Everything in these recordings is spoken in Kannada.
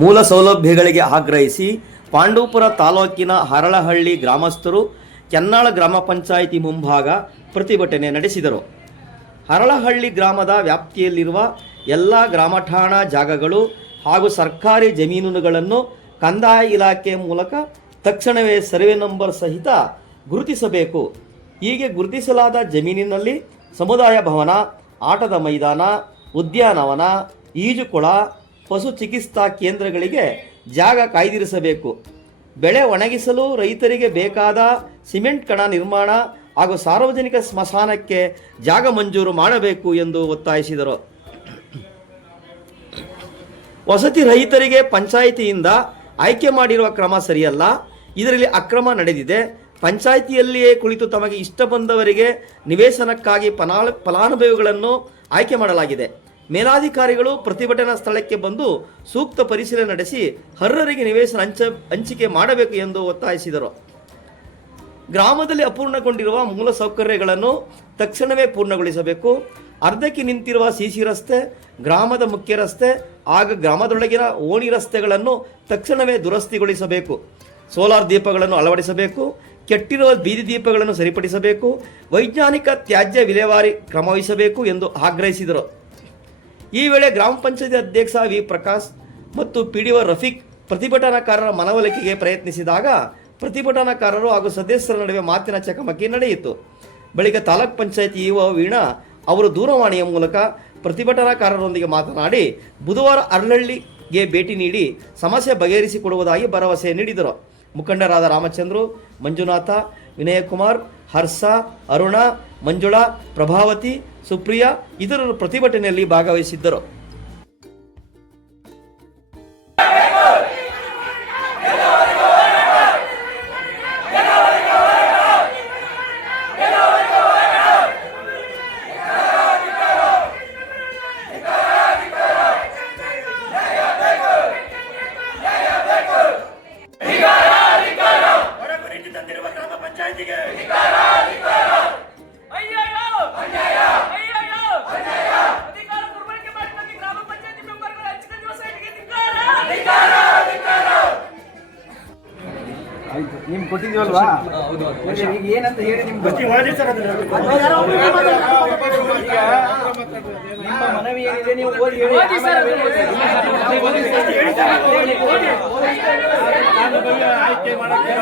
ಮೂಲ ಸೌಲಭ್ಯಗಳಿಗೆ ಆಗ್ರಹಿಸಿ ಪಾಂಡವಪುರ ತಾಲೂಕಿನ ಹರಳಹಳ್ಳಿ ಗ್ರಾಮಸ್ಥರು ಕೆನ್ನಾಳ ಗ್ರಾಮ ಪಂಚಾಯಿತಿ ಮುಂಭಾಗ ಪ್ರತಿಭಟನೆ ನಡೆಸಿದರು. ಹರಳಹಳ್ಳಿ ಗ್ರಾಮದ ವ್ಯಾಪ್ತಿಯಲ್ಲಿರುವ ಎಲ್ಲ ಗ್ರಾಮಠಾಣಾ ಜಾಗಗಳು ಹಾಗೂ ಸರ್ಕಾರಿ ಜಮೀನುಗಳನ್ನು ಕಂದಾಯ ಇಲಾಖೆ ಮೂಲಕ ತಕ್ಷಣವೇ ಸರ್ವೆ ನಂಬರ್ ಸಹಿತ ಗುರುತಿಸಬೇಕು. ಹೀಗೆ ಗುರುತಿಸಲಾದ ಜಮೀನಿನಲ್ಲಿ ಸಮುದಾಯ ಭವನ, ಆಟದ ಮೈದಾನ, ಉದ್ಯಾನವನ, ಈಜುಕೊಳ, ಪಶು ಚಿಕಿತ್ಸಾ ಕೇಂದ್ರಗಳಿಗೆ ಜಾಗ ಕಾಯ್ದಿರಿಸಬೇಕು. ಬೆಳೆ ಒಣಗಿಸಲು ರೈತರಿಗೆ ಬೇಕಾದ ಸಿಮೆಂಟ್ ಕಣ ನಿರ್ಮಾಣ ಹಾಗೂ ಸಾರ್ವಜನಿಕ ಸ್ಮಶಾನಕ್ಕೆ ಜಾಗ ಮಂಜೂರು ಮಾಡಬೇಕು ಎಂದು ಒತ್ತಾಯಿಸಿದರು. ವಸತಿ ರಹಿತರಿಗೆ ಪಂಚಾಯಿತಿಯಿಂದ ಆಯ್ಕೆ ಮಾಡಿರುವ ಕ್ರಮ ಸರಿಯಲ್ಲ. ಇದರಲ್ಲಿ ಅಕ್ರಮ ನಡೆದಿದೆ. ಪಂಚಾಯಿತಿಯಲ್ಲಿಯೇ ಕುಳಿತು ತಮಗೆ ಇಷ್ಟ ಬಂದವರಿಗೆ ನಿವೇಶನಕ್ಕಾಗಿ ಫಲಾನುಭವಿಗಳನ್ನು ಆಯ್ಕೆ ಮಾಡಲಾಗಿದೆ. ಮೇಲಾಧಿಕಾರಿಗಳು ಪ್ರತಿಭಟನಾ ಸ್ಥಳಕ್ಕೆ ಬಂದು ಸೂಕ್ತ ಪರಿಶೀಲನೆ ನಡೆಸಿ ಅರ್ಹರಿಗೆ ನಿವೇಶನ ಹಂಚಿಕೆ ಮಾಡಬೇಕು ಎಂದು ಒತ್ತಾಯಿಸಿದರು. ಗ್ರಾಮದಲ್ಲಿ ಅಪೂರ್ಣಗೊಂಡಿರುವ ಮೂಲ ಸೌಕರ್ಯಗಳನ್ನು ತಕ್ಷಣವೇ ಪೂರ್ಣಗೊಳಿಸಬೇಕು. ಅರ್ಧಕ್ಕೆ ನಿಂತಿರುವ ಸಿಸಿ ರಸ್ತೆ, ಗ್ರಾಮದ ಮುಖ್ಯ ರಸ್ತೆ ಹಾಗೂ ಗ್ರಾಮದೊಳಗಿನ ಓಣಿ ರಸ್ತೆಗಳನ್ನು ತಕ್ಷಣವೇ ದುರಸ್ತಿಗೊಳಿಸಬೇಕು. ಸೋಲಾರ್ ದೀಪಗಳನ್ನು ಅಳವಡಿಸಬೇಕು. ಕೆಟ್ಟಿರುವ ಬೀದಿ ದೀಪಗಳನ್ನು ಸರಿಪಡಿಸಬೇಕು. ವೈಜ್ಞಾನಿಕ ತ್ಯಾಜ್ಯ ವಿಲೇವಾರಿ ಕ್ರಮವಹಿಸಬೇಕು ಎಂದು ಆಗ್ರಹಿಸಿದರು. ಈ ವೇಳೆ ಗ್ರಾಮ ಪಂಚಾಯತಿ ಅಧ್ಯಕ್ಷ ವಿ ಪ್ರಕಾಶ್ ಮತ್ತು ಪಿಡಿಒ ರಫೀಕ್ ಪ್ರತಿಭಟನಾಕಾರರ ಮನವೊಲಿಕೆಗೆ ಪ್ರಯತ್ನಿಸಿದಾಗ ಪ್ರತಿಭಟನಾಕಾರರು ಹಾಗೂ ಸದಸ್ಯರ ನಡುವೆ ಮಾತಿನ ಚಕಮಕಿ ನಡೆಯಿತು. ಬಳಿಕ ತಾಲೂಕ್ ಪಂಚಾಯತಿ ಇಒ ವೀಣಾ ಅವರು ದೂರವಾಣಿಯ ಮೂಲಕ ಪ್ರತಿಭಟನಾಕಾರರೊಂದಿಗೆ ಮಾತನಾಡಿ ಬುಧವಾರ ಹರಳಹಳ್ಳಿಗೆ ಭೇಟಿ ನೀಡಿ ಸಮಸ್ಯೆ ಬಗೆಹರಿಸಿಕೊಡುವುದಾಗಿ ಭರವಸೆ ನೀಡಿದರು. ಮುಖಂಡರಾದ ರಾಮಚಂದ್ರು, ಮಂಜುನಾಥ, ವಿನಯಕುಮಾರ್, ಹರ್ಷ, ಅರುಣ, ಮಂಜುಳಾ, ಪ್ರಭಾವತಿ, ಸುಪ್ರಿಯಾ ಇತರರು ಪ್ರತಿಭಟನೆಯಲ್ಲಿ ಭಾಗವಹಿಸಿದ್ದರು. ನಿಮ್ಗೆ ಕೊಟ್ಟಿದ್ದೀವಲ್ವಾ, ಈಗ ಏನಂತ ಹೇಳಿ ನಿಮ್ಗೆ ನಿಮ್ಮ ಮನವಿ ಏನಿದೆ ನೀವು ಓದಿ ಹೇಳಿ. ಆಯ್ಕೆ ಮಾಡಕ್ಕೆ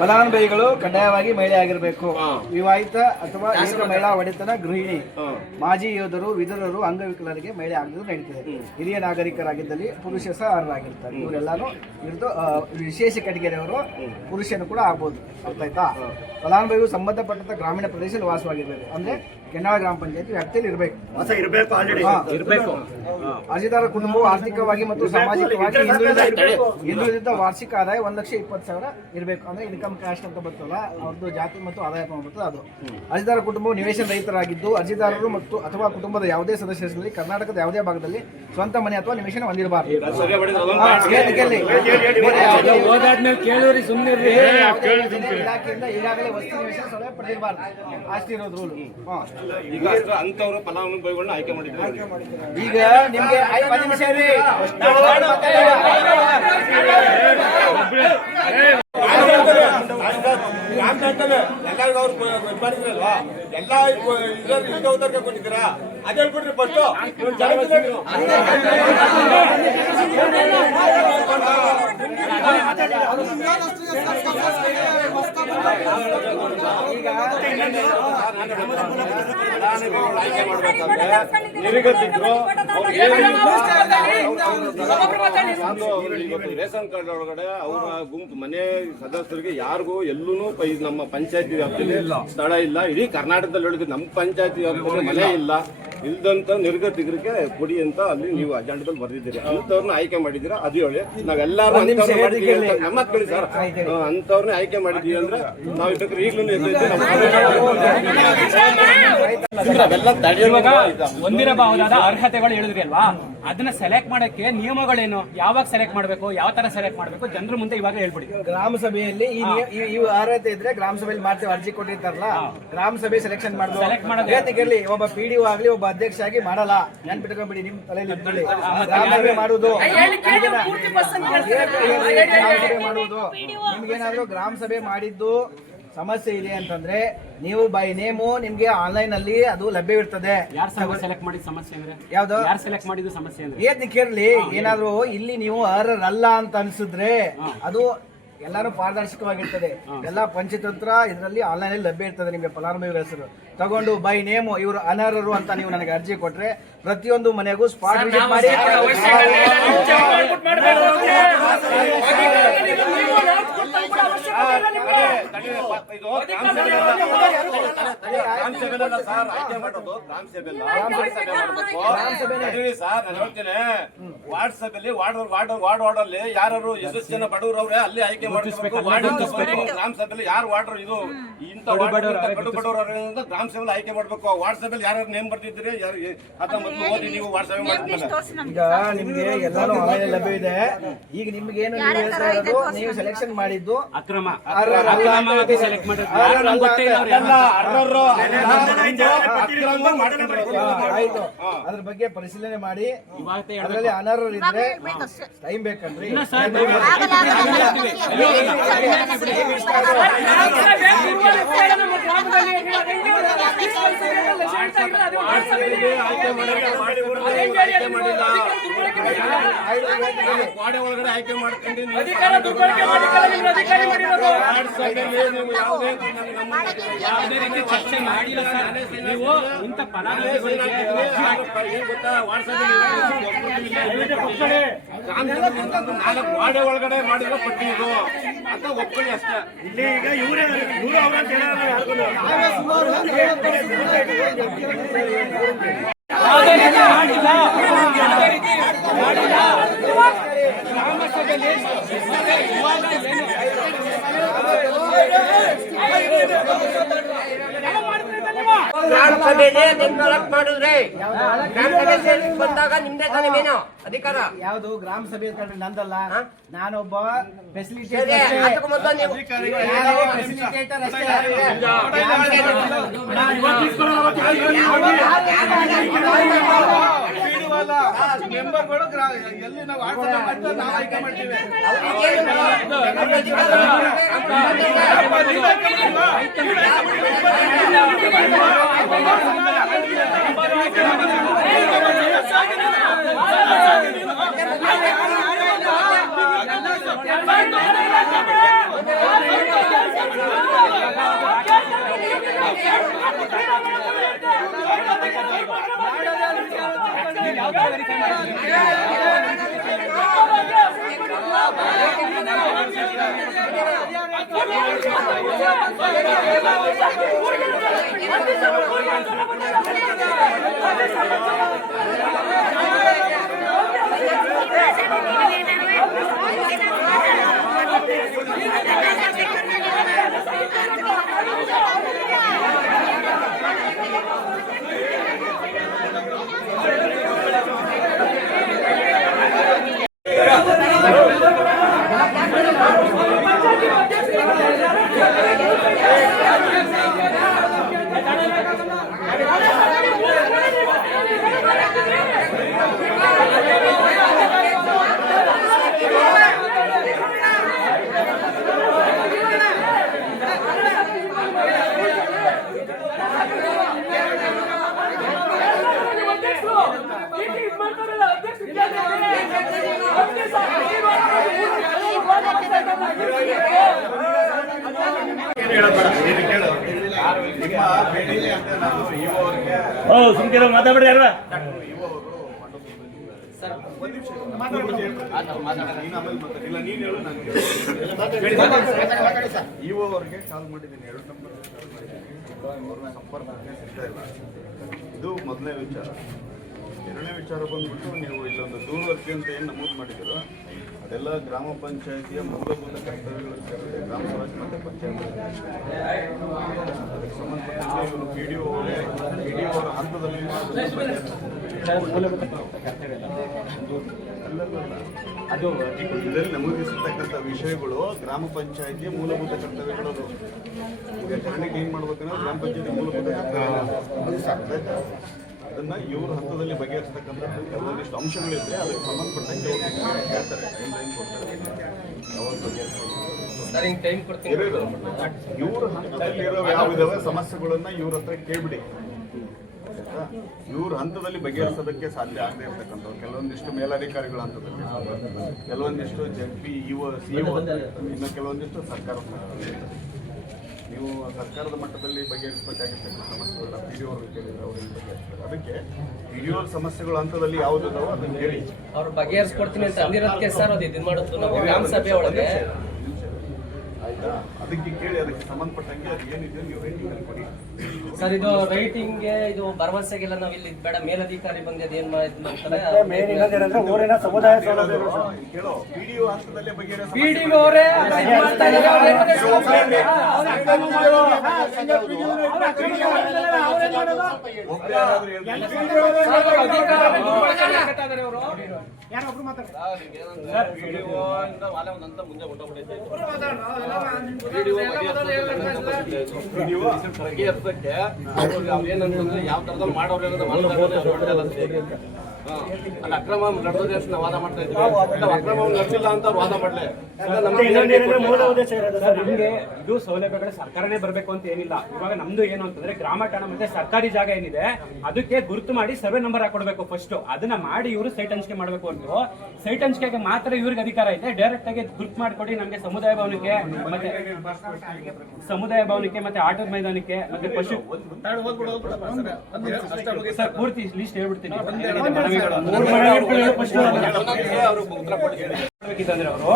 ಫಲಾನುಭವಿಗಳು ಕಡ್ಡಾಯವಾಗಿ ಮಹಿಳೆ ಆಗಿರಬೇಕು. ವಿವಾಹಿತ ಅಥವಾ ಏಕ ಮಹಿಳಾ ಒಡೆತನ ಗೃಹಿಣಿ, ಮಾಜಿ ಯೋಧರು, ವಿಧುರರು, ಅಂಗವಿಕಲರಿಗೆ ಮಹಿಳೆ ಆಗಿದ್ದು ನಡೀತಿದೆ. ಹಿರಿಯ ನಾಗರಿಕರಾಗಿದ್ದಲ್ಲಿ ಪುರುಷ ಸಹ ಅರ್ಹರಾಗಿರ್ತಾರೆ. ಇವರೆಲ್ಲಾನು ವಿಶೇಷ ಕೆಟಗರಿಯವರು ಪುರುಷನು ಕೂಡ ಆಗ್ಬೋದು. ಅರ್ಥ ಆಯ್ತಾ? ಫಲಾನುಭವಿಗಳು ಸಂಬಂಧಪಟ್ಟಂತ ಗ್ರಾಮೀಣ ಪ್ರದೇಶದಲ್ಲಿ ವಾಸವಾಗಿರ್ಬೇಕು. ಅಂದ್ರೆ ಕೆನ್ನಾಳ ಗ್ರಾಮ ಪಂಚಾಯತಿ ವ್ಯಾಪ್ತಿಯಲ್ಲಿ ಇರಬೇಕು. ಅರ್ಜಿದಾರ ಕುಟುಂಬವು ಆರ್ಥಿಕವಾಗಿ ಮತ್ತು ಸಾಮಾಜಿಕವಾಗಿ ಹಿಂದುಳಿದ ವಾರ್ಷಿಕ ಆದಾಯ 1,20,000 ಇರಬೇಕು. ಅಂದ್ರೆ ಇನ್ಕಮ್ ಕ್ಯಾಸ್ಟ್ ಅಂತ ಬರ್ತಲ್ಲ, ಅವ್ರದ್ದು ಜಾತಿ ಮತ್ತು ಆದಾಯ ಬರ್ತದೆ ಅದು. ಅರ್ಜಿದಾರ ಕುಟುಂಬವು ನಿವೇಶನ ರಹಿತರಾಗಿದ್ದು ಅರ್ಜಿದಾರರು ಮತ್ತು ಅಥವಾ ಕುಟುಂಬದ ಯಾವುದೇ ಸದಸ್ಯರಲ್ಲಿ ಕರ್ನಾಟಕದ ಯಾವುದೇ ಭಾಗದಲ್ಲಿ ಸ್ವಂತ ಮನೆ ಅಥವಾ ನಿವೇಶನ ಹೊಂದಿರಬಾರದು. ಇಲಾಖೆಯಿಂದ ಈಗಾಗಲೇ ವಸ್ತು ನಿವೇಶನ ಸೌಲಭ್ಯ ಪಡೆದಿರಬಾರದು. ಅಷ್ಟೇ ಇರೋದು ರೂಲ್. ಆಯ್ಕೆ ಮಾಡಿದ್ದಾರೆ. ಈಗ ನಿಮ್ಗೆ 5 ನಿಮಿಷ ರೀ. ಎಲ್ಲರಿಗೂ ಅವ್ರು ಮಾಡಿದ್ರಲ್ವಾ, ಎಲ್ಲ ಇದಕ್ಕೆ ಕೊಟ್ಟಿದ್ದೀರಾ? ಅದ್ ಹೇಳ್ಬಿಟ್ರಿ ಫಸ್ಟ್. ಆಯ್ಕೆ ಮಾಡ್ಬೇಕಂದ್ರೆ ನಿರೀಕ್ಷಿದ್ರು ರೇಷನ್ ಕಾರ್ಡ್ ಒಳಗಡೆ ಅವರ ಗುಂಪು ಮನೆ ಸದಸ್ಯರಿಗೆ ಯಾರಿಗೂ ಎಲ್ಲೂ ನಮ್ಮ ಪಂಚಾಯತಿ ವ್ಯಾಪ್ತಿಯಲ್ಲಿ ಸ್ಥಳ ಇಲ್ಲ. ಇಡೀ ಕರ್ನಾಟಕದಲ್ಲಿ ಹೇಳಿದ್ರು ನಮ್ಮ ಪಂಚಾಯತಿ ವ್ಯಾಪ್ತಿಯಲ್ಲಿ ಮನೆ ಇಲ್ಲ. ಇಲ್ದಂತ ನಿರ್ಗತಿಕರಿಗೆ ಕೊಡಿ ಅಂತ ಅಲ್ಲಿ ನೀವು ಅಜೆಂಡದಲ್ಲಿ ಬರ್ದಿದ್ದೀರಿ. ಅಂತವ್ರನ್ನ ಆಯ್ಕೆ ಮಾಡಿದ್ದೀರಾ, ಅದು ಹೇಳಿ. ನಾವೆಲ್ಲಾರು ನಮ್ಮ ಕೇಳಿ ಸರ್, ಅಂತವ್ರನ್ನ ಆಯ್ಕೆ ಮಾಡಿದೀವಿ ಅಂದ್ರೆ ನಾವು ಇದಕ್ಕೆ ಈಗಲೂ ಹೊಂದಿರಬಹುದಾದ ಅರ್ಹತೆಗಳು ಹೇಳಿದ್ರಿ. ಬಗ್ಗೆ ಅಲ್ವಾ. ಅದನ್ನ ಸೆಲೆಕ್ಟ್ ಮಾಡಕ್ಕೆ ನಿಯಮಗಳೇನು, ಯಾವಾಗ ಸೆಲೆಕ್ಟ್ ಮಾಡಬೇಕು, ಯಾವ ತರ ಸೆಲೆಕ್ಟ್ ಮಾಡಬೇಕು, ಜನರ ಮುಂದೆ ಇವಾಗ ಹೇಳ್ಬಿಡಿ. ಗ್ರಾಮ ಸಭೆಯಲ್ಲಿ ಈ ಅರ್ಹತೆ ಇದ್ರೆ ಗ್ರಾಮ ಸಭೆಯಲ್ಲಿ ಮಾಡ್ತೇವೆ, ಅರ್ಜಿ ಕೊಟ್ಟಿರ್ತಾರಲ್ಲ ಗ್ರಾಮ ಸಭೆ ಸೆಲೆಕ್ಷನ್ ಮಾಡೋದು. ಒಬ್ಬ PDO ಆಗ್ಲಿ ಒಬ್ಬ ಅಧ್ಯಕ್ಷ ಆಗಿ ಮಾಡಲ್ಲ, ನೆನ್ಪಿಟ್ಕೊಂಡ್ಬಿಡಿ ನಿಮ್ ತಲೆಯಲ್ಲಿ ಇಟ್ಕೊಳ್ಳಿ. ಗ್ರಾಮ ಸಭೆ ಮಾಡುವುದು ನಿಮ್ಗೇನಾದ್ರೂ ಗ್ರಾಮ ಸಭೆ ಮಾಡಿದ್ದು ಸಮಸ್ಯೆ ಇದೆ ಅಂತಂದ್ರೆ ನೀವು ಬೈ ನೇಮು ನಿಮ್ಗೆ ಆನ್ಲೈನ್ ಅಲ್ಲಿ ಅದು ಲಭ್ಯವಿರ್ತದೆ. ಯಾರು ಸೆಲೆಕ್ಟ್ ಮಾಡಿದ ಸಮಸ್ಯೆ ಅಂದ್ರೆ ಯಾವ್ದು, ಯಾರು ಸೆಲೆಕ್ಟ್ ಮಾಡಿದ ಸಮಸ್ಯೆ ಅಂದ್ರೆ ಏನ್ ಕೇಳಲಿ. ಏನಾದ್ರು ಇಲ್ಲಿ ನೀವು ಅರ್ಹರಲ್ಲ ಅಂತ ಅನ್ಸಿದ್ರೆ ಅದು ಎಲ್ಲಾನು ಪಾರದರ್ಶಕವಾಗಿರ್ತದೆ. ಎಲ್ಲಾ ಪಂಚತಂತ್ರ ಇದರಲ್ಲಿ ಆನ್ಲೈನ್ ಅಲ್ಲಿ ಲಭ್ಯ ಇರ್ತದೆ. ನಿಮ್ಗೆ ಫಲಾನುಭವಿಗಳ ಹೆಸರು ತಗೊಂಡು ಬೈ ನೇಮು ಇವರು ಅನರ್ಹರು ಅಂತ ನೀವು ನನಗೆ ಅರ್ಜಿ ಕೊಟ್ರೆ ಪ್ರತಿಯೊಂದು ಮನೆಗೂ ಸ್ಪಾಟ್ ವಿಸಿಟ್ ಮಾಡಿ ವಾಟ್ಸಪ್ ಅಲ್ಲಿ ವಾರ್ಡ್ ಅಲ್ಲಿ ಯಾರು ಎಷ್ಟು ಜನ ಬಡವರವ್ರೆ ಅಲ್ಲಿ ಆಯ್ಕೆ ಮಾಡಬೇಕು. ಗ್ರಾಮ ಸಭೆಯಲ್ಲಿ ಯಾರು ವಾರ್ಡರ್ ಇದು ಇಂತ ಕಡು ಬಡವರ ಗ್ರಾಮ ಸಭೆಯಲ್ಲಿ ಆಯ್ಕೆ ಮಾಡ್ಬೇಕು. ವಾಟ್ಸಪ್ ಅಲ್ಲಿ ಯಾರು ನೇಮ್ ಬರ್ತಿದ್ರಿ ಅದ ಮೊದಲು ಓದಿ ನೀವು ವಾಟ್ಸಪ್ ಮಾಡ್ತೀರಲ್ಲ. ಈಗ ನಿಮ್ಗೆ ಎಲ್ಲಾನು ಆನ್ಲೈನ್ ಲಭ್ಯ ಇದೆ. ಈಗ ನಿಮ್ಗೆ ಏನು ನೀವು ಹೇಳ್ತಾ ಇರೋದು ನೀವು ಸೆಲೆಕ್ಷನ್ ಮಾಡಿದ್ದು ಅಕ್ರಮ ಸೆಲೆಕ್ಟ್ ಆಯ್ತು. ಅದ್ರ ಬಗ್ಗೆ ಪರಿಶೀಲನೆ ಮಾಡಿ ಅದರಲ್ಲಿ ಅನರ್ಹರು ಇದ್ರೆ ಟೈಮ್ ಬೇಕನ್ರಿ. ವಾಡೆ ಒಳಗಡೆ ಆಯ್ಕೆ ಮಾಡ್ಕೊಂಡು ಯಾವುದೇ ರೀತಿ ಚರ್ಚೆ ಮಾಡಿಲ್ಲ ಸರ್. ನೀವು ಇಂಥ ವಾಡೆ ಒಳಗಡೆ ಮಾಡಿರೋ ಪಟ್ಟಿ ಇದು ಅಂತ ಒಪ್ಕೊಳ್ಳಿ ಅಷ್ಟೇ. ಇಲ್ಲಿ ಈಗ ಇವರೇ ಗ್ರಾಮ ಸಭೆಯಲ್ಲಿ ಕಲೆಕ್ಟ್ ಮಾಡಿದ್ರಿ. ಗ್ರಾಮ ಸಭೆ ಬಂದಾಗ ನಿಮ್ದೇ ತಾನೇ ಮೇನು ಅಧಿಕಾರ. ಯಾವ್ದು ಗ್ರಾಮ ಸಭೆ ನಂದಲ್ಲ, ನಾನೊಬ್ಬ ಫೆಸಿಲಿಟೇಟರ್ ಮೆಂಬರ್ಗಳು ಎಲ್ಲಿ ನಾವು ಆಯ್ಕೆ ಮಾಡ್ತೀವಿ. ಮಾತಾಡ್ಬಿಡಿ ಯಾರು ಇಒ ಅವರಿಗೆ ಕಾಲ್ ಮಾಡಿದ್ದೀನಿ. 2 ನಂಬರ್ ಸಂಪರ್ಕಕ್ಕೆ ಸಿಗ್ತಾ ಇಲ್ಲ. ಇದು ಮೊದಲನೇ ವಿಚಾರ. ಎರಡನೇ ವಿಚಾರ ಬಂದ್ಬಿಟ್ಟು ನೀವು ಇಲ್ಲೊಂದು ದೂರದರ್ಶಿ ಅಂತ ಏನು ನಮೂದು ಮಾಡಿದ್ರು ಅದೆಲ್ಲ ಗ್ರಾಮ ಪಂಚಾಯಿತಿಯ ಮೂಲಭೂತ ಕರ್ತವ್ಯಗಳು ಸೇರಿದೆ. ಗ್ರಾಮ ಸ್ವರಾಜ್ ಮತ್ತು ಪಂಚಾಯತ್ ಅದಕ್ಕೆ ಸಂಬಂಧಪಟ್ಟಂತೆ ಇವರು PDO ಅವರ ಹಂತದಲ್ಲಿ ಮೂಲಭೂತ ಕರ್ತವ್ಯ ಅದು ಇದರಲ್ಲಿ ನಮೂದಿಸಿರ್ತಕ್ಕಂಥ ವಿಷಯಗಳು ಗ್ರಾಮ ಪಂಚಾಯತಿಯ ಮೂಲಭೂತ ಕರ್ತವ್ಯಗಳು. ಈಗ ಜನರಿಗೆ ಏನ್ ಮಾಡ್ಬೇಕಂದ್ರೆ ಗ್ರಾಮ ಪಂಚಾಯತಿ ಮೂಲಭೂತ ಕರ್ತವ್ಯ ಅದನ್ನ ಇವ್ರ ಹಂತದಲ್ಲಿ ಬಗೆಹರಿಸತಕ್ಕಂಥ ಕೆಲವೊಂದಿಷ್ಟು ಅಂಶಗಳಿದ್ರೆ ಅದಕ್ಕೆ ಸಂಬಂಧಪಟ್ಟಂಗೆ ಅವ್ರು ಹೇಳ್ತಾರೆ, ಟೈಮ್ ಕೊಡ್ತಾರೆ, ಯಾವಾಗ ಬಗೆಹರಿಸ್ತಾರೆ. ಇವ್ರ ಹಂತದಲ್ಲಿ ಇರೋ ಯಾವ ಸಮಸ್ಯೆಗಳನ್ನ ಇವ್ರ ಹತ್ರ ಕೇಳ್ಬಿಡಿ. ಇವ್ರ ಹಂತದಲ್ಲಿ ಬಗೆಹರಿಸೋದಕ್ಕೆ ಸಾಧ್ಯ ಆಗದೆ ಇರ್ತಕ್ಕಂಥವ್ರು ಕೆಲವೊಂದಿಷ್ಟು ಮೇಲಧಿಕಾರಿಗಳ ಹಂತದಲ್ಲಿ, ಕೆಲವೊಂದಿಷ್ಟು ಜಡ್ಪಿ ಸಿಇಒ, ಇನ್ನು ಕೆಲವೊಂದಿಷ್ಟು ಸರ್ಕಾರದ ಮಟ್ಟದಲ್ಲಿ. ನೀವು ಸರ್ಕಾರದ ಮಟ್ಟದಲ್ಲಿ ಬಗೆಹರಿಸಬೇಕಾಗಿರ್ತಕ್ಕಂಥ ಸಮಸ್ಯೆಗಳನ್ನ PDO ಅವ್ರಿಗೆ ಕೇಳಿದ್ರೆ ಅವ್ರಿಗೆ ಬಗೆಹರಿಸ್ತಾರೆ. ಅದಕ್ಕೆ PDO ಸಮಸ್ಯೆಗಳ ಹಂತದಲ್ಲಿ ಯಾವುದಿದಾವೋ ಅದನ್ನ ಹೇಳಿ ಅವ್ರು ಬಗೆಹರಿಸ್ಕೊಡ್ತೀನಿ ಅಂತ ಅಂದಿರೋದಕ್ಕೆ ಸರ್ ಅದು ಇದು ಮಾಡೋದು ನಾವು ಗ್ರಾಮ ಸಭೆ ಒಳಗೆ ಆಯ್ತಾ. ಅದಕ್ಕೆ ಕೇಳಿ ಅದಕ್ಕೆ ಸಂಬಂಧಪಟ್ಟಂಗೆ ಅದು ಏನಿದೆ ನೀವು ರೈಟಿಂಗ್ ಅಲ್ಲಿ ಕೊಡಿ ಸರ್. ಇದು ರೈಟಿಂಗ್ಗೆ ಇದು ಭರವಸೆಗೆಲ್ಲ ನಾವು ಇಲ್ಲಿ ಬೇಡ ಮೇಲಧಿಕಾರಿ ಬಂದು ಅದೇನ್ ಮಾಡ್ತಾರೆ ಊರಿನ ಸಮುದಾಯ ಸೌಲಭ್ಯಗಳು ಕೇಳೋ PDO ಹಂತದಲ್ಲೇ ಬಗೆಹರಿಸ ಬಗೆಹರಿಸಕ್ಕೆ ಅವ್ರೇನಂತಂದ್ರೆ ಯಾವ ತರದಲ್ಲಿ ಮಾಡೋರು ಅಲ್ಲಿ ಅಕ್ರಮ ನಡೆದಿದೆ ಅಂತ ನಾವು ವಾದ ಮಾಡ್ತಾ ಇದ್ದೀವಿ. ಅಕ್ರಮ ನಡೆಸಿಲ್ಲ ಅಂತ ವಾದ ಮಾಡಲೇ ನಿಮ್ಗೆ ಇದು ಸೌಲಭ್ಯಗಳು ಸರ್ಕಾರನೇ ಬರಬೇಕು ಅಂತ ಏನಿಲ್ಲ. ಇವಾಗ ನಮ್ದು ಏನು ಅಂತಂದ್ರೆ ಗ್ರಾಮ ಠಾಣ ಮತ್ತೆ ಸರ್ಕಾರಿ ಜಾಗ ಏನಿದೆ ಅದಕ್ಕೆ ಗುರುತು ಮಾಡಿ ಸರ್ವೆ ನಂಬರ್ ಹಾಕೊಡ್ಬೇಕು ಫಸ್ಟ್. ಅದನ್ನ ಮಾಡಿ ಇವರು ಸೈಟ್ ಹಂಚಿಕೆ ಮಾಡಬೇಕು ಅಂತ. ಸೈಟ್ ಹಂಚಿಕೆಗೆ ಮಾತ್ರ ಇವ್ರಿಗೆ ಅಧಿಕಾರ ಇದೆ. ಡೈರೆಕ್ಟ್ ಆಗಿ ಗುರುತು ಮಾಡಿಕೊಡಿ ನಮ್ಗೆ ಸಮುದಾಯ ಭವನಕ್ಕೆ ಮತ್ತೆ ಆಟದ ಮೈದಾನಕ್ಕೆ ಮತ್ತೆ ಪಶು ಸರ್ ಪೂರ್ತಿ ಲಿಸ್ಟ್ ಹೇಳ್ಬಿಡ್ತೀನಿ. ಬೇಕಿತ್ತಂದ್ರೆ ಅವರು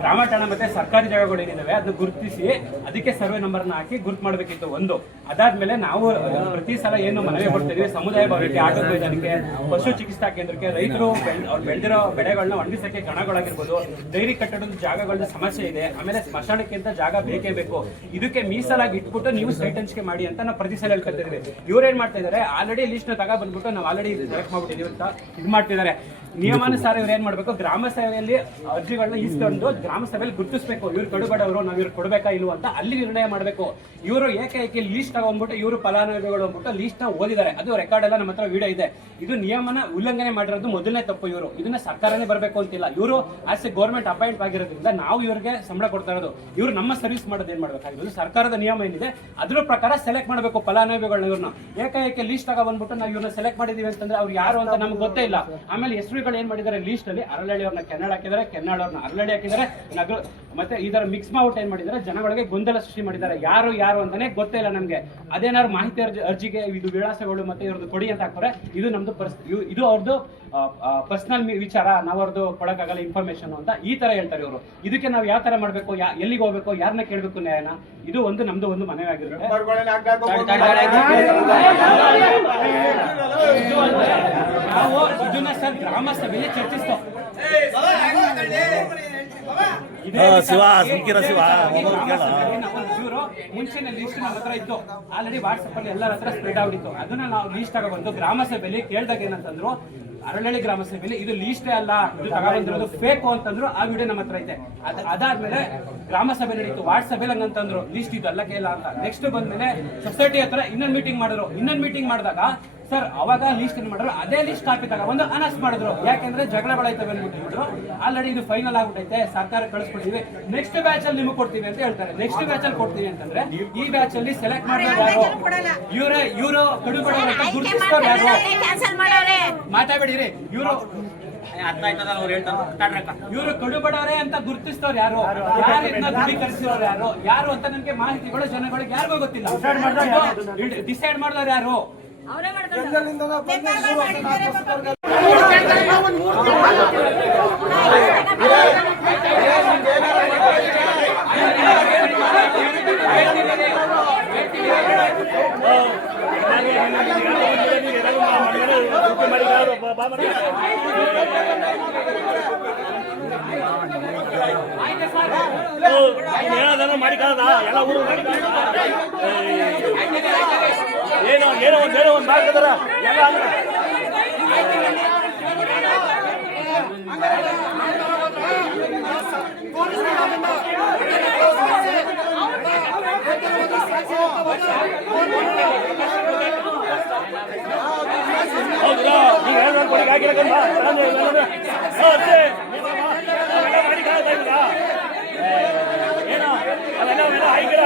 ಗ್ರಾಮ ಠಾಣ ಮತ್ತೆ ಸರ್ಕಾರಿ ಜಾಗಗಳು ಏನಿದಾವೆ ಅದನ್ನ ಗುರುತಿಸಿ ಅದಕ್ಕೆ ಸರ್ವೆ ನಂಬರ್ ಹಾಕಿ ಗುರುತು ಮಾಡಬೇಕಿತ್ತು ಒಂದು. ಅದಾದ್ಮೇಲೆ ನಾವು ಪ್ರತಿ ಸಲ ಏನು ಮನವಿ ಕೊಡ್ತೀವಿ ಸಮುದಾಯ ಭವನಕ್ಕೆ, ಆಟೋ ಮೈದಾನಕ್ಕೆ, ಪಶು ಚಿಕಿತ್ಸಾ ಕೇಂದ್ರಕ್ಕೆ, ರೈತರು ಅವ್ರು ಬೆಳೆದಿರೋ ಬೆಳೆಗಳನ್ನ ಒಣಗಿಸಕ್ಕೆ ಕಣಗಳಾಗಿರ್ಬೋದು, ಡೈರಿ ಕಟ್ಟಡದ ಜಾಗಗಳ ಸಮಸ್ಯೆ ಇದೆ, ಆಮೇಲೆ ಸ್ಮಶಾನಕ್ಕೆ ಅಂತ ಜಾಗ ಬೇಕೇ ಬೇಕು. ಇದಕ್ಕೆ ಮೀಸಲಾಗಿ ಇಟ್ಬಿಟ್ಟು ನೀವು ಸೈಟ್ ಹಂಚಿಕೆ ಮಾಡಿ ಅಂತ ನಾವು ಪ್ರತಿ ಸಲ ಹೇಳ್ಕೊತಿದ್ವಿ. ಇವ್ರೇನ್ ಮಾಡ್ತಾ ಇದಾರೆ ಆಲ್ರೆಡಿ ಲಿಸ್ಟ್ ನ ಬಂದ್ಬಿಟ್ಟು ನಾವು ಆಲ್ರೆಡಿ ಸೆಲೆಕ್ಟ್ ಮಾಡ್ಬಿಟ್ಟಿದೀವಿ ಅಂತ ಇದು ಮಾಡ್ತಿದ್ದಾರೆ. ನಿಯಮಾನುಸಾರ ಇವ್ರು ಏನ್ ಮಾಡ್ಬೇಕು, ಗ್ರಾಮ ಸಭೆಯಲ್ಲಿ ಅರ್ಜಿಗಳನ್ನ ಇಸ್ಕೊಂಡು ಗ್ರಾಮ ಸಭೆಯಲ್ಲಿ ಗುರುತಿಸಬೇಕು. ಇವ್ರು ಕಡುಬಡವರು, ನಾವು ಇವ್ರು ಕೊಡ್ಬೇಕಾ ಇಲ್ವ ಅಂತ ಅಲ್ಲಿ ನಿರ್ಣಯ ಮಾಡಬೇಕು. ಇವರು ಏಕೈಕಿ ಲೀಸ್ಟ್ ತಗೊಂಡ್ಬಿಟ್ಟು ಇವರು ಫಲಾನುಭವಿಗಳು ಅಂದ್ಬಿಟ್ಟು ಲೀಸ್ಟ್ ನ ಓದಿದ್ದಾರೆ. ಅದು ರೆಕಾರ್ಡ್ ಎಲ್ಲ ನಮ್ಮ ಹತ್ರ ವಿಡಿಯೋ ಇದೆ. ಇದು ನಿಯಮನ ಉಲ್ಲಂಘನೆ ಮಾಡಿರೋದು ಮೊದಲನೇ ತಪ್ಪು. ಇವರು ಇದನ್ನ ಸರ್ಕಾರನೇ ಬರಬೇಕು ಅಂತಿಲ್ಲ. ಇವರು ಆಸ್ ಎ ಗೌರ್ಮೆಂಟ್ ಅಪಾಯಿಂಟ್ ಆಗಿರೋದ್ರಿಂದ ನಾವು ಇವ್ರಿಗೆ ಸಂಬಳ ಕೊಡ್ತಾ ಇರೋದು. ಇವ್ರು ನಮ್ಮ ಸರ್ವಿಸ್ ಮಾಡೋದು ಏನ್ ಮಾಡ್ಬೇಕಾಗಿರೋದು, ಸರ್ಕಾರದ ನಿಯಮ ಏನಿದೆ ಅದ್ರ ಪ್ರಕಾರ ಸೆಲೆಕ್ಟ್ ಮಾಡಬೇಕು ಫಲಾನುಭವಿಗಳನ್ನ. ಇವ್ರನ್ನ ಏಕೈಕಿ ಲೀಸ್ಟ್ ತಗೊಂಡ್ಬಿಟ್ಟು ನಾವು ಇವ್ರನ್ನ ಸೆಲೆಕ್ಟ್ ಮಾಡಿದೀವಿ ಅಂತಂದ್ರೆ ಅವ್ರು ಯಾರು ಅಂತ ನಮ್ಗೆ ಗೊತ್ತೇ ಇಲ್ಲ. ಆಮೇಲೆ ಹೆಸರುಗಳು ಏನ್ ಮಾಡಿದ್ದಾರೆ ಲಿಸ್ಟ್ ಅಲ್ಲಿ ಅರಳಳ್ಳಿ ಅವ್ರನ್ನ ಕೆನ್ನಾಳ್ ಹಾಕಿದ್ದಾರೆ, ಕೆನ್ನಾಳ್ ಅವ್ರನ್ನ ಅರಳಳ್ಳಿ ಹಾಕಿದ್ದಾರೆ, ನಗರ ಮತ್ತೆ ಇದರ ಮಿಕ್ಸ್ ಮಾಡ್ಬಿಟ್ಟು ಏನ್ ಮಾಡಿದ್ದಾರೆ ಜನಗಳಿಗೆ ಗೊಂದಲ ಸೃಷ್ಟಿ ಮಾಡಿದ್ದಾರೆ. ಯಾರು ಅಂತಾನೆ ಗೊತ್ತೇ ಇಲ್ಲ ನಮ್ಗೆ. ಅದೇನಾದ್ರು ಮಾಹಿತಿ ಅರ್ಜಿಗೆ ಇದು ವಿಳಾಸಗಳು ಮತ್ತೆ ಇವ್ರದ್ದು ಕೊಡಿ ಅಂತ ಹಾಕ್ತಾರೆ. ಇದು ನಮ್ದು ಇದು ಅವ್ರದ್ದು ಪರ್ಸನಲ್ ವಿಚಾರ, ನಾವು ಅವ್ರದ್ದು ಕೊಡಕ್ಕಾಗಲ್ಲ ಇನ್ಫಾರ್ಮೇಶನ್ ಅಂತ ಈ ತರ ಹೇಳ್ತಾರೆ ಇವರು. ಇದಕ್ಕೆ ನಾವು ಯಾವ ತರ ಮಾಡ್ಬೇಕು, ಎಲ್ಲಿಗೆ ಹೋಗ್ಬೇಕು, ಯಾರನ್ನ ಕೇಳ್ಬೇಕು ನ್ಯಾಯನ, ಇದು ಒಂದು ನಮ್ದು ಒಂದು ಮನವಿ ಆಗಿರುತ್ತೆ. ನಾವು ಇದನ್ನ ಸರ್ ಗ್ರಾಮ ಸಭೆಯಲ್ಲಿ ಚರ್ಚಿಸ್ತೋ. ಮುಂಚಿನ ಲಿಸ್ಟ್ ನಮ್ಮ ಹತ್ರ ಇತ್ತು, ಆಲ್ರೆಡಿ ವಾಟ್ಸ್ಆಪ್ ಅಲ್ಲಿ ಎಲ್ಲರ ಹತ್ರ ಸ್ಪ್ರೆಡ್ ಆಗ್ಬಿಟ್ಟಿತ್ತು. ಅದನ್ನ ನಾವು ಲೀಸ್ಟ್ ತಗೊಬಂದು ಗ್ರಾಮ ಸಭೆಯಲ್ಲಿ ಕೇಳಿದಾಗ ಏನಂತಂದ್ರು, ಅರಳಳ್ಳಿ ಗ್ರಾಮ ಸಭೆಯಲ್ಲಿ ಇದು ಲೀಸ್ಟೇ ಅಲ್ಲ, ಇದು ತಗೊಂಡಿರೋದು ಫೇಕ್ ಅಂತಂದ್ರು. ಆ ವಿಡಿಯೋ ನಮ್ಮ ಹತ್ರ ಐತೆ. ಅದಾದ್ಮೇಲೆ ಗ್ರಾಮ ಸಭೆ ನಡೀತು, ವಾಟ್ಸಪ್ ಹಂಗಂತಂದ್ರು ಲೀಸ್ಟ್ ಇದು ಅಲ್ಲಕ್ಕೆ ಇಲ್ಲ ಅಂತ. ನೆಕ್ಸ್ಟ್ ಬಂದ್ಮೇಲೆ ಸೊಸೈಟಿ ಹತ್ರ ಇನ್ನೊಂದು ಮೀಟಿಂಗ್ ಮಾಡಿದ್ರು. ಇನ್ನೊಂದು ಮೀಟಿಂಗ್ ಮಾಡಿದಾಗ ಸರ್ ಅವಾಗ ಲಿಸ್ಟ್ ಏನ್ ಮಾಡಿದ್ರು, ಅದೇ ಲಿಸ್ಟ್ ಕಾಪಿ ಒಂದು ಅನೌನ್ಸ್ ಮಾಡಿದ್ರು. ಯಾಕೆಂದ್ರೆ ಜಗಳಗಳಾಯ್ತವೆ ಅಂದ್ಬಿಟ್ಟು ಆಲ್ರೆಡಿ ಇದು ಫೈನಲ್ ಆಗ್ಬಿಟ್ಟೈತೆ, ಸರ್ಕಾರ ಕಳಿಸ್ಕೊಡ್ತೀವಿ, ನೆಕ್ಸ್ಟ್ ಬ್ಯಾಚ್ ಅಲ್ಲಿ ನಿಮಗೆ ಕೊಡ್ತೀವಿ ಅಂತ ಹೇಳ್ತಾರೆ. ನೆಕ್ಸ್ಟ್ ಬ್ಯಾಚ್ ಅಲ್ಲಿ ಕೊಡ್ತೀವಿ ಅಂತಂದ್ರೆ ಈ ಬ್ಯಾಚ್ ಅಲ್ಲಿ ಸೆಲೆಕ್ಟ್ ಮಾಡಿರೋದು ಯಾರು, ಇವರು ಕಡುಬಡವರು ಅಂತ ಗುರುತಿಸ್ತಾರೆ ಯಾರು, ಮಾತಾಡ್ಬೇಡಿರಿ. ಇವರು ಇವರು ಕಡುಬಡವರೇ ಅಂತ ಗುರುತಿಸ್ತವ್ರು ಯಾರು, ಯಾರನ್ನ ದೃಢೀಕರಿಸಿರೋರು ಯಾರು ಅಂತ ನಮ್ಗೆ ಮಾಹಿತಿಗಳು ಜನಗಳಿಗೆ ಯಾರಿಗೂ ಗೊತ್ತಿಲ್ಲ. ಡಿಸೈಡ್ ಮಾಡಿದವ್ರು ಯಾರು, ಮಾಡಿಕಾದ ಎಲ್ಲ ಊರು ಏನೋ ಒಂದು ಮಾಡ್ತಿದಾರ ಎಲ್ಲ ಹೌದಾ ನೀವು ಹೇಳಿದ್ರೆ ಕೊಡಿಗೆ ಆಗಿರಕಂತ ಮಾಡಿ ಕಾಣ್ತಾ ಏನೋ ಅವೆಲ್ಲ ಆಗಿಲ್ಲ.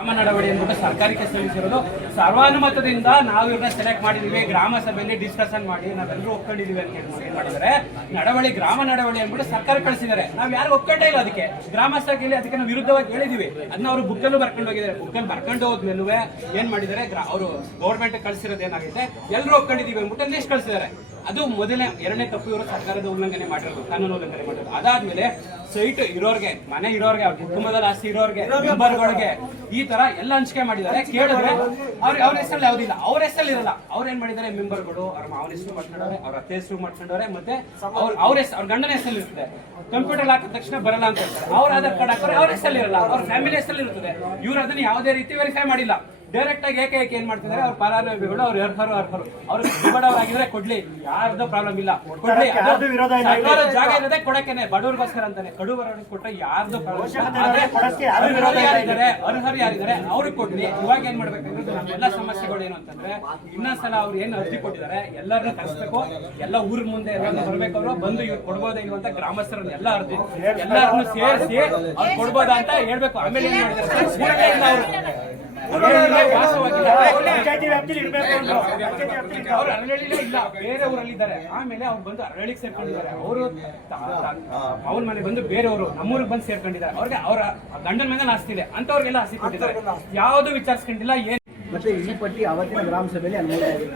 ಗ್ರಾಮ ನಡವಳಿ ಅಂದ್ಬಿಟ್ಟು ಸರ್ಕಾರಕ್ಕೆ ಸಲ್ಲಿಸಿರೋದು ಸರ್ವಾನುಮತದಿಂದ ನಾವು ಇವ್ರನ್ನ ಸೆಲೆಕ್ಟ್ ಮಾಡಿದೀವಿ, ಗ್ರಾಮ ಸಭೆಯಲ್ಲಿ ಡಿಸ್ಕಷನ್ ಮಾಡಿ ನಾವೆಲ್ಲರೂ ಒಪ್ಕೊಂಡಿದೀವಿ ಅಂತ ಏನ್ ಮಾಡಿದ್ದಾರೆ. ನಡವಳಿ ಗ್ರಾಮ ನಡವಳಿ ಅಂದ್ಬಿಟ್ಟು ಸರ್ಕಾರ ಕಳಿಸಿದ್ದಾರೆ, ನಾವ್ ಯಾರು ಒಪ್ಕೊಂಡೇ ಇಲ್ಲ. ಅದಕ್ಕೆ ಗ್ರಾಮ ಸಭೆಯಲ್ಲಿ ಅದಕ್ಕೆ ನಾವು ವಿರುದ್ಧವಾಗಿ ಹೇಳಿದೀವಿ. ಅದನ್ನ ಅವರು ಬುಕ್ಕಲ್ಲೂ ಬರ್ಕೊಂಡು ಹೋಗಿದ್ದಾರೆ. ಬುಕ್ಕಲ್ಲಿ ಬರ್ಕೊಂಡು ಹೋದ್ಮೇಲೆ ಏನ್ ಮಾಡಿದ್ದಾರೆ, ಅವರು ಗೌರ್ಮೆಂಟ್ ಕಳಿಸಿರೋದು ಏನಾಗಿದೆ, ಎಲ್ಲರೂ ಒಪ್ಕೊಂಡಿದೀವಿ ಅಂದ್ಬಿಟ್ಟು ಲಿಸ್ಟ್ ಕಳಿಸಿದ್ದಾರೆ. ಅದು ಮೊದಲನೇ 2ನೇ ತಪ್ಪು. ಇವರು ಸರ್ಕಾರದ ಉಲ್ಲಂಘನೆ ಮಾಡಿರೋದು, ಕಾನೂನು ಉಲ್ಲಂಘನೆ ಮಾಡಿರೋದು. ಅದಾದ್ಮೇಲೆ ಸೈಟ್ ಇರೋರ್ಗೆ, ಮನೆ ಇರೋರ್ಗೆ, ಅವ್ರ ಕುಟುಂಬದಲ್ಲಿ ಆಸ್ತಿ ಇರೋರ್ಗೆ, ಮೆಂಬರ್ಗಳಿಗೆ ಈ ತರ ಎಲ್ಲ ಹಂಚಿಕೆ ಮಾಡಿದ್ದಾರೆ. ಕೇಳಿದ್ರೆ ಅವ್ರ ಹೆಸರಲ್ಲಿ ಯಾವ್ದಿಲ್ಲ, ಅವ್ರ ಹೆಸರಲ್ಲಿ ಇರಲ್ಲ. ಅವ್ರ ಏನ್ ಮಾಡಿದ್ದಾರೆ, ಮೆಂಬರ್ಗಳು ಅವ್ರ ಮಾವನ ಹೆಸರು ಮಾಡ್ಕೊಂಡವ್ರೆ, ಅವ್ರ ಅತ್ತೆ ಹೆಸರು ಮಾಡ್ಕೊಂಡವ್ರೆ, ಮತ್ತೆ ಅವ್ರ ಗಂಡನ ಹೆಸರಲ್ಲಿ ಇರ್ತದೆ. ಕಂಪ್ಯೂಟರ್ ಹಾಕಿದ ತಕ್ಷಣ ಬರಲ್ಲ ಅಂತ ಹೇಳ್ತಾರೆ. ಅವ್ರ ಆಧಾರ್ ಕಾರ್ಡ್ ಹಾಕೋರೆ ಅವ್ರ ಹೆಸರಲ್ಲಿ ಇರಲ್ಲ, ಅವ್ರ ಫ್ಯಾಮಿಲಿ ಹೆಸರಲ್ಲಿ ಇರ್ತದೆ. ಇವ್ರು ಅದನ್ನ ಯಾವುದೇ ರೀತಿ ವೆರಿಫೈ ಮಾಡಿಲ್ಲ. ಡೈರೆಕ್ಟ್ ಆಗಿ ಏಕೆ ಏನ್ ಮಾಡ್ತಿದ್ದಾರೆ, ಅವ್ರ ಫಲಾನುಭವಿಗಳು ಅವ್ರು ಅರ್ಹರು ಅವ್ರಿಗೆ ಬಡವರಾಗಿದ್ರೆ ಕೊಡ್ಲಿ, ಯಾರ್ದು ಪ್ರಾಬ್ಲಮ್ ಇಲ್ಲ, ಕೊಡ್ಲಿ. ಸರ್ಕಾರ ಜಾಗ ಇರೋದೇ ಕೊಡಕ್ಕೇನೆ, ಬಡವರಿಗೋಸ್ಕರ ಅಂತಾನೆ. ಕಡು ಬಡವರಿಗೆ ಕೊಟ್ರೆ ಯಾರ್ದು ವಿರೋಧ ಯಾರಿದ್ದಾರೆ, ಅರ್ಹರು ಯಾರಿದ್ದಾರೆ ಅವ್ರಿಗೆ ಕೊಡ್ಲಿ. ಇವಾಗ ಏನ್ ಮಾಡ್ಬೇಕಂದ್ರೆ ನಮ್ಮೆಲ್ಲ ಸಮಸ್ಯೆಗಳು ಏನು ಅಂತಂದ್ರೆ, ಇನ್ನೊಂದ್ಸಲ ಅವ್ರು ಏನ್ ಅರ್ಜಿ ಕೊಟ್ಟಿದ್ದಾರೆ ಎಲ್ಲರನ್ನೂ ಕಳಿಸ್ಬೇಕು, ಎಲ್ಲ ಊರ್ ಮುಂದೆ ಎಲ್ಲರನ್ನೂ ಬರ್ಬೇಕು. ಅವರು ಬಂದು ಇವ್ರು ಕೊಡ್ಬೋದಾ ಇಲ್ವ ಅಂತ ಗ್ರಾಮಸ್ಥರನ್ನ ಎಲ್ಲ ಅರ್ಜಿ ಎಲ್ಲರನ್ನು ಸೇರಿಸಿ ಅವ್ರು ಕೊಡ್ಬೋದಾ ಅಂತ ಹೇಳ್ಬೇಕು. ಆಮೇಲೆ ಏನ್ ಮಾಡಿದ್ದಾರೆ, ಅವ್ರು ಅರಳಿಲೇ ಇಲ್ಲ, ಬೇರೆ ಊರಲ್ಲಿದ್ದಾರೆ. ಆಮೇಲೆ ಅವ್ರು ಬಂದು ಅರಳಿಗೆ ಸೇರ್ಕೊಂಡಿದ್ದಾರೆ. ಅವರು ಅವ್ರ ಮನೆ ಬಂದು ಬೇರೆಯವರು ನಮ್ಮೂರಿಗೆ ಬಂದು ಸೇರ್ಕೊಂಡಿದ್ದಾರೆ. ಅವ್ರಿಗೆ ಅವರ ಗಂಡನ ಮೇಲೆ ಆಸ್ತಿ ಇದೆ ಅಂತವ್ರಿಗೆಲ್ಲ ಆಸ್ತಿ ಕೊಟ್ಟಿದ್ದಾರೆ. ಯಾವ್ದು ವಿಚಾರಿಸ್ಕೊಂಡಿಲ್ಲ. ಏನ್ ಮತ್ತೆ ಈ ಪಟ್ಟಿ ಅವತ್ತಿನ ಗ್ರಾಮ ಸಭೆಯಲ್ಲಿ ಅನುಮೋದನೆ ಆಗಿದೆ.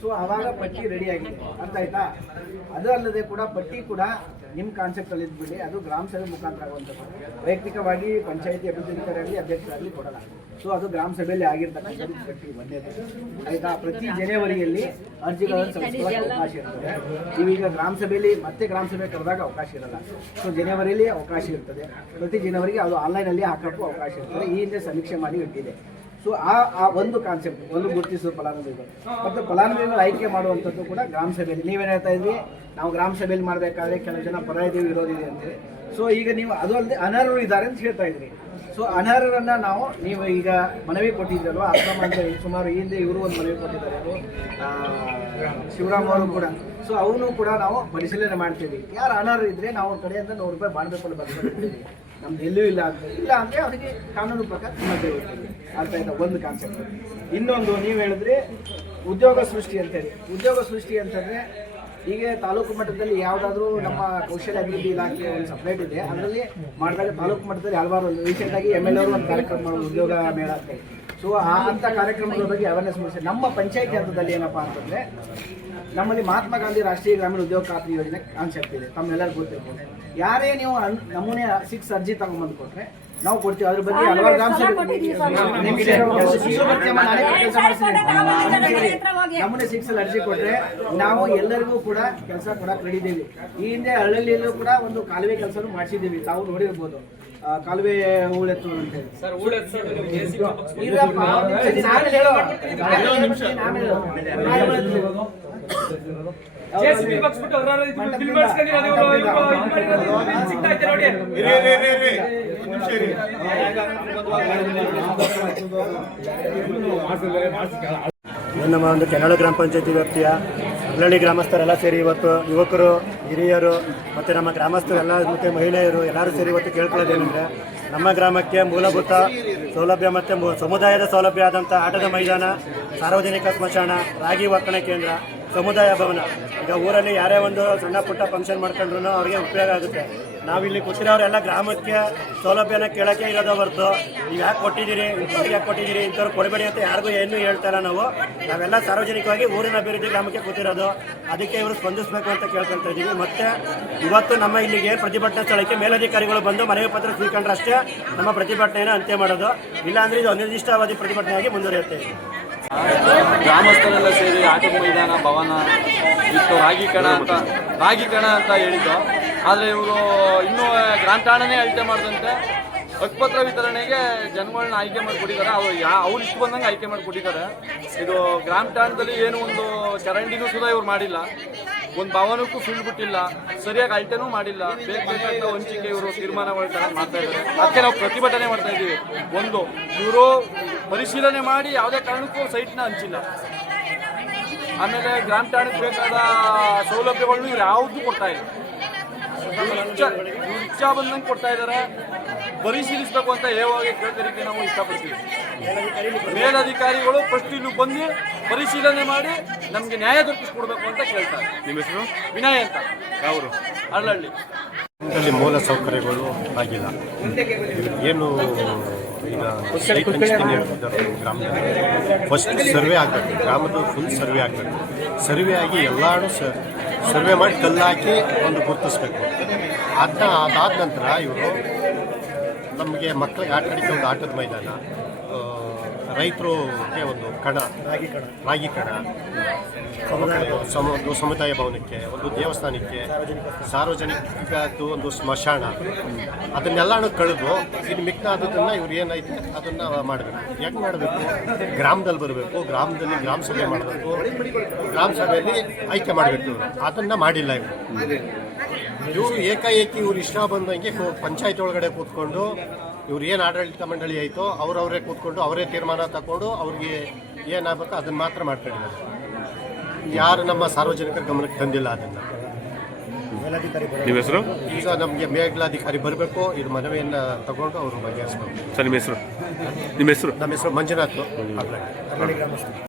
ಸೊ ಅವಾಗ ಪಟ್ಟಿ ರೆಡಿ ಆಗಿದೆ, ಅರ್ಥ ಆಯ್ತಾ? ಅದು ಅಲ್ಲದೆ ಕೂಡ ಪಟ್ಟಿ ಕೂಡ ನಿಮ್ಮ ಕಾನ್ಸೆಪ್ಟ್ ಅಲ್ಲಿ ಇದ್ಬಿಡಿ, ಅದು ಗ್ರಾಮ ಸಭೆ ಮುಖಾಂತರ ಆಗುವಂಥದ್ದು. ವೈಯಕ್ತಿಕವಾಗಿ ಪಂಚಾಯತಿ ಅಭಿವೃದ್ಧಿ ಅಧ್ಯಕ್ಷರಾಗಲಿ ಕೊಡಲ್ಲ. ಸೊ ಅದು ಗ್ರಾಮ ಸಭೆಯಲ್ಲಿ ಆಗಿರ್ತಕ್ಕಂಥ ಪಟ್ಟಿ ಒಂದೇದು, ಆಯ್ತಾ? ಪ್ರತಿ ಜನವರಿಯಲ್ಲಿ ಅರ್ಜಿಗಳನ್ನು ಸಲ್ಲಿಸಲಿಕ್ಕೆ ಅವಕಾಶ ಇರ್ತದೆ. ನೀವೀಗ ಗ್ರಾಮ ಸಭೆಯಲ್ಲಿ ಮತ್ತೆ ಗ್ರಾಮ ಸಭೆ ಕರೆದಾಗ ಅವಕಾಶ ಇರಲ್ಲ. ಸೊ ಜನವರಿಯಲ್ಲಿ ಅವಕಾಶ ಇರ್ತದೆ. ಪ್ರತಿ ಜನವರಿಗೆ ಅದು ಆನ್ಲೈನಲ್ಲಿ ಹಾಕೋಕ್ಕೂ ಅವಕಾಶ ಇರ್ತದೆ. ಈ ಹಿಂದೆ ಸಮೀಕ್ಷೆ ಮಾಡಿ ಇಟ್ಟಿದೆ. ಸೊ ಆ ಒಂದು ಕಾನ್ಸೆಪ್ಟ್, ಒಂದು ಗುರುತಿಸುವ ಫಲಾನುಭವಿಗಳು ಮತ್ತು ಫಲಾನುಭವಿಗಳು ಆಯ್ಕೆ ಮಾಡುವಂಥದ್ದು ಕೂಡ ಗ್ರಾಮ ಸಭೆಯಲ್ಲಿ. ನೀವೇನು ಹೇಳ್ತಾ ಇದ್ವಿ, ನಾವು ಗ್ರಾಮ ಸಭೆಯಲ್ಲಿ ಮಾಡಬೇಕಾದ್ರೆ ಕೆಲವು ಜನ ಪರ ಇದೀವಿ, ವಿರೋಧ ಇದೆ ಅಂತೇಳಿ. ಸೊ ಈಗ ನೀವು ಅದು ಅಲ್ಲದೆ ಅನರ್ಹರು ಇದ್ದಾರೆ ಅಂತ ಹೇಳ್ತಾ ಇದ್ರಿ. ಸೊ ಅನರ್ಹರನ್ನು ನೀವು ಈಗ ಮನವಿ ಕೊಟ್ಟಿದ್ದಲ್ವ, ಅಕ್ರಮ ಅಂತ ಸುಮಾರು ಈ ಹಿಂದೆ ಇವರು ಒಂದು ಮನವಿ ಕೊಟ್ಟಿದ್ದಾರೆ, ಶಿವರಾಮ್ ಅವರು ಕೂಡ. ಸೊ ಅವನು ಕೂಡ ನಾವು ಪರಿಶೀಲನೆ ಮಾಡ್ತೀವಿ. ಯಾರು ಅನರ್ಹ ಇದ್ರೆ ನಾವು ಅವ್ರ ಕಡೆಯಿಂದ 100 ರೂಪಾಯಿ ಬಾಂಡ್ ಕೊಟ್ಟು ಬರ್ತೀವಿ. ನಮ್ದು ಎಲ್ಲೂ ಇಲ್ಲ ಅಂತ ಇಲ್ಲ ಅಂದರೆ ಅವರಿಗೆ ಕಾನೂನು ಪ್ರಕಾರ ಸಮಸ್ಯೆ ಇರ್ತದೆ. ಅರ್ಥ ಆಯ್ತಾ? ಒಂದು ಕಾನ್ಸೆಪ್ಟ್. ಇನ್ನೊಂದು ನೀವು ಹೇಳಿದ್ರೆ ಉದ್ಯೋಗ ಸೃಷ್ಟಿ ಅಂತೇಳಿ. ಉದ್ಯೋಗ ಸೃಷ್ಟಿ ಅಂತಂದರೆ ಈಗ ತಾಲೂಕು ಮಟ್ಟದಲ್ಲಿ ಯಾವುದಾದ್ರೂ ನಮ್ಮ ಕೌಶಲ್ಯ ಅಭಿವೃದ್ಧಿ ಇಲಾಖೆ ಒಂದು ಸಪ್ರೇಟ್ ಇದೆ, ಅದರಲ್ಲಿ ಮಾಡಿದಾಗ ತಾಲೂಕು ಮಟ್ಟದಲ್ಲಿ ಹಲವಾರು ರೀಸೆಂಟಾಗಿ MLA ಅವರು ಒಂದು ಕಾರ್ಯಕ್ರಮ ಮಾಡೋದು, ಉದ್ಯೋಗ ಮೇಳ ಅಂತೇಳಿ. ಸೊ ಅಂಥ ಕಾರ್ಯಕ್ರಮಗಳ ಬಗ್ಗೆ ಅವೇರ್ನೆಸ್ ಮೂಡಿಸಿ. ನಮ್ಮ ಪಂಚಾಯತಿ ಹಂತದಲ್ಲಿ ಏನಪ್ಪ ಅಂತಂದರೆ, ನಮ್ಮಲ್ಲಿ ಮಹಾತ್ಮ ಗಾಂಧಿ ರಾಷ್ಟ್ರೀಯ ಗ್ರಾಮೀಣ ಉದ್ಯೋಗ ಖಾತ್ರಿ ಯೋಜನೆ ಕಾನ್ಸೆಪ್ಟ್ ಇದೆ, ತಮ್ಮೆಲ್ಲರಿಗೂ ಗೊತ್ತಿರ್ಬೋದು. ಯಾರೇ ನೀವು ನಮೂನೆ 6 ಅರ್ಜಿ ತಗೊಂಡ್ಬಂದು ಕೊಟ್ಟರೆ ನಾವು ಕೊಡ್ತೀವಿ. ಅದ್ರ ಬಗ್ಗೆ ಹಲವಾರು ಗ್ರಾಮ ಸಭೆ ನಮೂನೆ 6 ಅರ್ಜಿ ಕೊಟ್ಟರೆ ನಾವು ಎಲ್ಲರಿಗೂ ಕೂಡ ಕೆಲಸ ಕೊಡಕ್ಕೆ ರೆಡಿ ಇದ್ದೀವಿ. ಈ ಹಿಂದೆ ಹಳ್ಳಿಯಲ್ಲೂ ಕೂಡ ಒಂದು ಕಾಲುವೆ ಕೆಲಸನೂ ಮಾಡಿಸಿದ್ದೀವಿ, ತಾವು ನೋಡಿರ್ಬೋದು. ಕಾಲುವೆ ಹೂಳೆತ್ತು ಅಂತೇಳಿ. ನಮ್ಮ ಒಂದು ಕೆನಾಳು ಗ್ರಾಮ ಪಂಚಾಯತಿ ವ್ಯಾಪ್ತಿಯ ಹಳ್ಳಿ ಗ್ರಾಮಸ್ಥರೆಲ್ಲ ಸೇರಿ ಇವತ್ತು ಯುವಕರು, ಹಿರಿಯರು ಮತ್ತು ನಮ್ಮ ಗ್ರಾಮಸ್ಥರು ಎಲ್ಲ ಮತ್ತು ಮಹಿಳೆಯರು ಎಲ್ಲರೂ ಸೇರಿ ಇವತ್ತು ಕೇಳ್ಕೊಳ್ಳೋದೇನೆಂದರೆ, ನಮ್ಮ ಗ್ರಾಮಕ್ಕೆ ಮೂಲಭೂತ ಸೌಲಭ್ಯ ಮತ್ತು ಸಮುದಾಯದ ಸೌಲಭ್ಯ ಆದಂಥ ಆಟದ ಮೈದಾನ, ಸಾರ್ವಜನಿಕ ಸ್ಮಶಾನ, ರಾಗಿ ಒಕ್ಕಣೆ ಕೇಂದ್ರ, ಸಮುದಾಯ ಭವನ. ಈಗ ಊರಲ್ಲಿ ಯಾರೇ ಒಂದು ಸಣ್ಣ ಪುಟ್ಟ ಫಂಕ್ಷನ್ ಮಾಡ್ಕೊಂಡ್ರು ಅವ್ರಿಗೆ ಉಪಯೋಗ ಆಗುತ್ತೆ. ನಾವಿಲ್ಲಿ ಕೂತಿರೋರೆಲ್ಲ ಗ್ರಾಮಕ್ಕೆ ಸೌಲಭ್ಯನ ಕೇಳೋಕ್ಕೆ ಇರೋದು ಹೊರತು ನೀವು ಯಾಕೆ ಕೊಟ್ಟಿದ್ದೀರಿ, ಇಂಥವ್ರಿಗೆ ಯಾಕೆ ಕೊಟ್ಟಿದ್ದೀರಿ, ಇಂಥವ್ರು ಕೊಡಬೇಡಿ ಅಂತ ಯಾರಿಗೂ ಏನೂ ಹೇಳ್ತಾ ಇಲ್ಲ. ನಾವೆಲ್ಲ ಸಾರ್ವಜನಿಕವಾಗಿ ಊರಿನ ಅಭಿವೃದ್ಧಿ ಗ್ರಾಮಕ್ಕೆ ಕೂತಿರೋದು, ಅದಕ್ಕೆ ಇವರು ಸ್ಪಂದಿಸಬೇಕು ಅಂತ ಕೇಳ್ಕೊಳ್ತಾ ಇದ್ದೀವಿ. ಮತ್ತು ಇವತ್ತು ನಮ್ಮ ಇಲ್ಲಿಗೆ ಪ್ರತಿಭಟನಾ ಸ್ಥಳಕ್ಕೆ ಮೇಲಧಿಕಾರಿಗಳು ಬಂದು ಮನವಿ ಪತ್ರ ಸ್ವೀಕರಣೆ ಅಷ್ಟೇ ನಮ್ಮ ಪ್ರತಿಭಟನೆಯನ್ನು ಅಂತ್ಯ ಮಾಡೋದು. ಇಲ್ಲಾಂದರೆ ಇದು ಅನಿರ್ದಿಷ್ಟಾವಧಿ ಪ್ರತಿಭಟನೆಯಾಗಿ ಮುಂದುವರಿಯುತ್ತೆ. ಗ್ರಾಮಸ್ಥರೆಲ್ಲ ಸೇರಿ ಆಟದ ಮೈದಾನ, ಭವನ ಇತ್ತು, ರಾಗಿ ಕಣ ಅಂತ ಹೇಳಿದ್ದು. ಆದರೆ ಇವರು ಇನ್ನೂ ಗ್ರಾಂಟಾಣನೇ ಅಳತೆ ಮಾಡಿದಂತೆ ಹಕ್ಕುಪತ್ರ ವಿತರಣೆಗೆ ಜನಗಳನ್ನ ಆಯ್ಕೆ ಮಾಡಿ ಕೊಟ್ಟಿದ್ದಾರೆ. ಅವ್ರು ಇಷ್ಟು ಬಂದಂಗೆ ಆಯ್ಕೆ ಮಾಡಿ ಕೊಟ್ಟಿದ್ದಾರೆ. ಇದು ಗ್ರಾಮ ಠಾಣದಲ್ಲಿ ಏನು ಒಂದು ಚರಂಡಿನೂ ಸುಧಾ ಇವ್ರು ಮಾಡಿಲ್ಲ, ಒಂದು ಭವನಕ್ಕೂ ಫೀಲ್ಡ್ ಬಿಟ್ಟಿಲ್ಲ, ಸರಿಯಾಗಿ ಅಳತೆನೂ ಮಾಡಿಲ್ಲ. ಬೇಕಾದಂಥ ವಂಚಿಕೆ ಇವರು ತೀರ್ಮಾನಗಳು ತಗೊಂಡು ಮಾಡ್ತಾ ಇದ್ದಾರೆ. ಅದಕ್ಕೆ ನಾವು ಪ್ರತಿಭಟನೆ ಮಾಡ್ತಾ ಇದ್ದೀವಿ. ಒಂದು, ಇವರು ಪರಿಶೀಲನೆ ಮಾಡಿ ಯಾವುದೇ ಕಾರಣಕ್ಕೂ ಸೈಟ್ನ ಹಂಚಿಲ್ಲ. ಆಮೇಲೆ ಗ್ರಾಮ ಠಾಣಕ್ಕೆ ಬೇಕಾದ ಸೌಲಭ್ಯಗಳನ್ನು ಇವ್ರು ಯಾವುದೂ ಕೊಡ್ತಾ ಇಲ್ಲ. ಇಚ್ಛಾ ಬಂದಂಗೆ ಕೊಡ್ತಾ ಇದ್ದಾರೆ. ಪರಿಶೀಲಿಸಬೇಕು ಅಂತ ಹೇಳುವಾಗ ಕೇಳ್ಕರಿಕೆ ನಾವು ಇಷ್ಟಪಡ್ತೀವಿ. ಮೇಲಧಿಕಾರಿಗಳು ಫಸ್ಟ್ ಇಲ್ಲಿ ಬಂದು ಪರಿಶೀಲನೆ ಮಾಡಿ ನಮಗೆ ನ್ಯಾಯ ದೊರಕಿಸ್ಕೊಡ್ಬೇಕು ಅಂತ ಕೇಳ್ತಾರೆ. ನಿಮ್ಮ ಹೆಸರು? ವಿನಯ್ ಅಂತ, ಯಾವರು? ಅರಳಹಳ್ಳಿ. ಇಲ್ಲಿ ಮೂಲ ಸೌಕರ್ಯಗಳು ಆಗಿಲ್ಲ. ಏನು ಈಗ ಸೈಟ್ ಹಂಚ್ತೀನಿ ಹೇಳ್ತಿದ್ದಾರೆ ಗ್ರಾಮದಲ್ಲಿ. ಫಸ್ಟ್ ಸರ್ವೆ ಆಗಬೇಕು, ಗ್ರಾಮದ ಫುಲ್ ಸರ್ವೆ ಆಗಬೇಕು. ಸರ್ವೆ ಆಗಿ ಎಲ್ಲರೂ ಸರ್ವೆ ಮಾಡಿ ಕಲ್ಲಾಕಿ ಒಂದು ಗುರುತಿಸ್ಬೇಕು. ಅದಾದ ನಂತರ ಇವರು ನಮಗೆ ಮಕ್ಕಳಿಗೆ ಆಟ ಆಡಲಿಕ್ಕೆ ಒಂದು ಆಟದ ಮೈದಾನ, ರೈತರಿಗೆ ಒಂದು ಕಣ, ರಾಗಿ ಕಣ, ಸಮುದಾಯ ಭವನಕ್ಕೆ, ಒಂದು ದೇವಸ್ಥಾನಕ್ಕೆ, ಸಾರ್ವಜನಿಕದ್ದು ಒಂದು ಸ್ಮಶಾನ, ಅದನ್ನೆಲ್ಲನೂ ಕಳೆದು ಇನ್ನು ಮಿಕ್ಕಾದದನ್ನು ಇವ್ರು ಏನೈತೆ ಅದನ್ನು ಮಾಡಬೇಕು. ಹೆಂಗೆ ಮಾಡಬೇಕು? ಗ್ರಾಮದಲ್ಲಿ ಬರಬೇಕು, ಗ್ರಾಮದಲ್ಲಿ ಗ್ರಾಮ ಸಭೆ ಮಾಡಬೇಕು, ಗ್ರಾಮ ಸಭೆಯಲ್ಲಿ ಆಯ್ಕೆ ಮಾಡಬೇಕು. ಅದನ್ನು ಮಾಡಿಲ್ಲ ಇವರು ಏಕಾಏಕಿ ಇವ್ರು ಇಷ್ಟ ಬಂದಂಗೆ ಪಂಚಾಯತ್ ಒಳಗಡೆ ಕೂತ್ಕೊಂಡು ಇವ್ರು ಏನು ಆಡಳಿತ ಮಂಡಳಿ ಆಯಿತೋ ಅವರವರೇ ಕೂತ್ಕೊಂಡು ಅವರೇ ತೀರ್ಮಾನ ತಗೊಂಡು ಅವ್ರಿಗೆ ಏನಾಗಬೇಕು ಅದನ್ನು ಮಾತ್ರ ಮಾಡ್ಕೊಂಡಿದ್ದಾರೆ. ಯಾರು ನಮ್ಮ ಸಾರ್ವಜನಿಕರ ಗಮನಕ್ಕೆ ತಂದಿಲ್ಲ ಅದನ್ನು. ನಿಮ್ಮ ಹೆಸರು? ಈಗ ನಮಗೆ ಮೇಲಾಧಿಕಾರಿ ಬರಬೇಕು, ಇದು ಮನವಿಯನ್ನು ತಗೊಂಡು ಅವರು ಬಗೆಹರಿಸಬೇಕು. ಸರ್ ನಿಮ್ಮ ಹೆಸರು? ನಿಮ್ಮ ಹೆಸರು? ನಮ್ಮ ಹೆಸರು ಮಂಜುನಾಥ್.